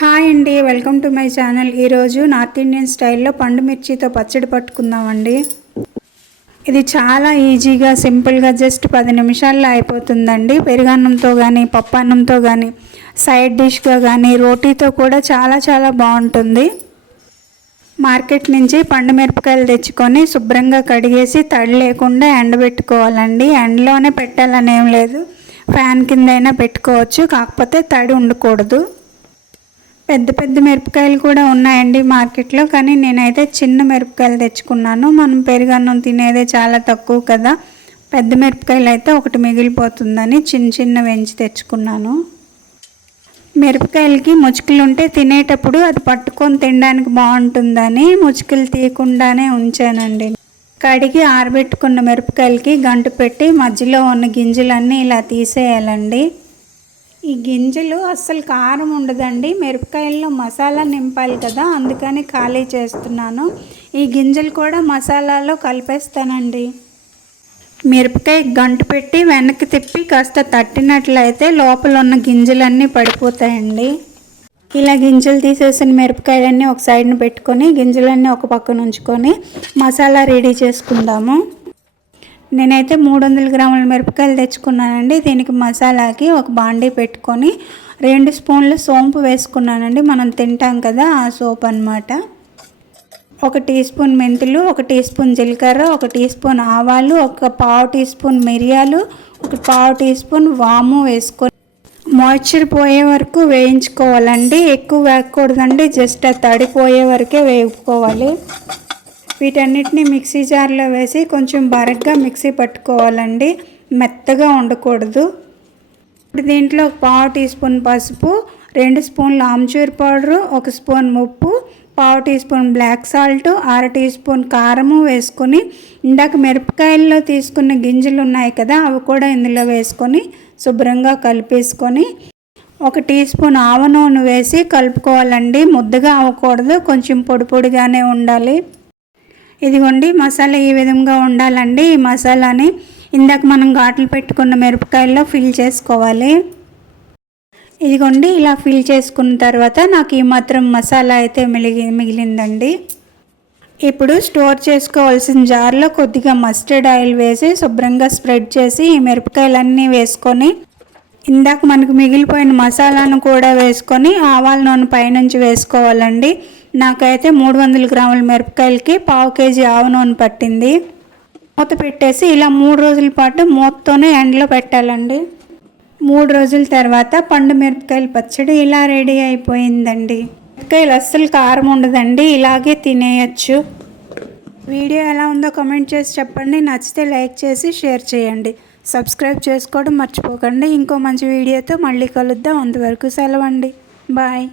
Hi అండి, welcome to my channel. ఈరోజు north Indian స్టైల్లో పండు మిర్చితో పచ్చడి పట్టుకుందామండి. ఇది చాలా ఈజీగా సింపుల్గా జస్ట్ 10 నిమిషాల్లో అయిపోతుందండి. పెరుగన్నంతో కానీ పప్పన్నంతో కానీ సైడ్ డిష్గా కానీ రోటీతో కూడా చాలా బాగుంటుంది. మార్కెట్ నుంచి పండు మిరపకాయలు తెచ్చుకొని శుభ్రంగా కడిగేసి తడి లేకుండా ఎండబెట్టుకోవాలండి. ఎండలోనే పెట్టాలని ఏం లేదు, ఫ్యాన్ కింద అయినా పెట్టుకోవచ్చు, కాకపోతే తడి ఉండకూడదు. పెద్ద మిరపకాయలు కూడా ఉన్నాయండి మార్కెట్లో, కానీ నేనైతే చిన్న మిరపకాయలు తెచ్చుకున్నాను. మనం పెరుగన్నం తినేదే చాలా తక్కువ కదా, పెద్ద మిరపకాయలు అయితే ఒకటి మిగిలిపోతుందని చిన్న వెంచి తెచ్చుకున్నాను. మిరపకాయలకి ముచ్చుకలు ఉంటే తినేటప్పుడు అది పట్టుకొని తినడానికి బాగుంటుందని ముచ్చుకలు తీయకుండానే ఉంచానండి. కడిగి ఆరబెట్టుకున్న మిరపకాయలకి గంటు పెట్టి మధ్యలో ఉన్న గింజలన్నీ ఇలా తీసేయాలండి. ఈ గింజలు అస్సలు కారం ఉండదండి, మిరపకాయల్లో మసాలా నింపాలి కదా, అందుకని ఖాళీ చేస్తున్నాను. ఈ గింజలు కూడా మసాలాలో కలిపేస్తానండి. మిరపకాయ గంటు పెట్టి వెనక్కి తిప్పి కాస్త తట్టినట్లయితే లోపల ఉన్న గింజలన్నీ పడిపోతాయండి. ఇలా గింజలు తీసేసిన మిరపకాయలన్నీ ఒక సైడ్ని పెట్టుకొని గింజలన్నీ ఒక పక్కన ఉంచుకొని మసాలా రెడీ చేసుకుందాము. నేనైతే 300 గ్రాముల మిరపకాయలు తెచ్చుకున్నానండి. దీనికి మసాలాకి ఒక బాండీ పెట్టుకొని 2 స్పూన్లు సోంపు వేసుకున్నానండి. మనం తింటాం కదా ఆ సోపు అన్నమాట. 1 టీ స్పూన్ మెంతులు, 1 టీ స్పూన్ జీలకర్ర, 1 టీ స్పూన్ ఆవాలు, 1/4 టీ స్పూన్ మిరియాలు, 1/4 టీ స్పూన్ వాము వేసుకొని మాయిశ్చర్ పోయే వరకు వేయించుకోవాలండి. ఎక్కువ వేయకూడదండి, జస్ట్ ఆ తడిపోయే వరకే వేపుకోవాలి. వీటన్నిటిని మిక్సీ జార్లో వేసి కొంచెం బరగ్గా మిక్సీ పట్టుకోవాలండి, మెత్తగా ఉండకూడదు. ఇప్పుడు దీంట్లో 1/4 టీ స్పూన్ పసుపు, 2 స్పూన్లు ఆమ్చూర్ పౌడరు, 1 స్పూన్ ఉప్పు, 1/4 teaspoon black salt, 1/2 teaspoon కారము వేసుకొని ఇందాక మిరపకాయల్లో తీసుకున్న గింజలు ఉన్నాయి కదా అవి కూడా ఇందులో వేసుకొని శుభ్రంగా కలిపేసుకొని 1 టీ స్పూన్ ఆవ నూనె వేసి కలుపుకోవాలండి. ముద్దగా అవ్వకూడదు, కొంచెం పొడిగానే ఉండాలి. ఇదిగోండి మసాలా ఈ విధంగా ఉండాలండి. ఈ మసాలాని ఇందాక మనం ఘాట్లు పెట్టుకున్న మిరపకాయల్లో ఫిల్ చేసుకోవాలి. ఇదిగోండి ఇలా ఫిల్ చేసుకున్న తర్వాత నాకు ఈ మాత్రం మసాలా అయితే మిగిలిందండి. ఇప్పుడు స్టోర్ చేసుకోవాల్సిన జార్లో కొద్దిగా మస్టర్డ్ ఆయిల్ వేసి శుభ్రంగా స్ప్రెడ్ చేసి ఈ మిరపకాయలన్నీ వేసుకొని ఇందాక మనకు మిగిలిపోయిన మసాలాను కూడా వేసుకొని ఆవాల నూనె పైనుంచి వేసుకోవాలండి. నాకైతే 300 గ్రాముల మిరపకాయలకి 1/2 కేజీ ఆవ నూనె పట్టింది. మూత పెట్టేసి ఇలా 3 రోజుల పాటు మూతతోనే ఎండలో పెట్టాలండి. 3 రోజుల తర్వాత పండు మిరపకాయల పచ్చడి ఇలా రెడీ అయిపోయిందండి. మిరపకాయలు అస్సలు కారం ఉండదండి, ఇలాగే తినేయచ్చు. వీడియో ఎలా ఉందో కామెంట్ చేసి చెప్పండి. నచ్చితే లైక్ చేసి షేర్ చేయండి. సబ్స్క్రైబ్ చేసుకోవడం మర్చిపోకండి. ఇంకో మంచి వీడియోతో మళ్ళీ కలుద్దాం. అంతవరకు సెలవండి. బాయ్.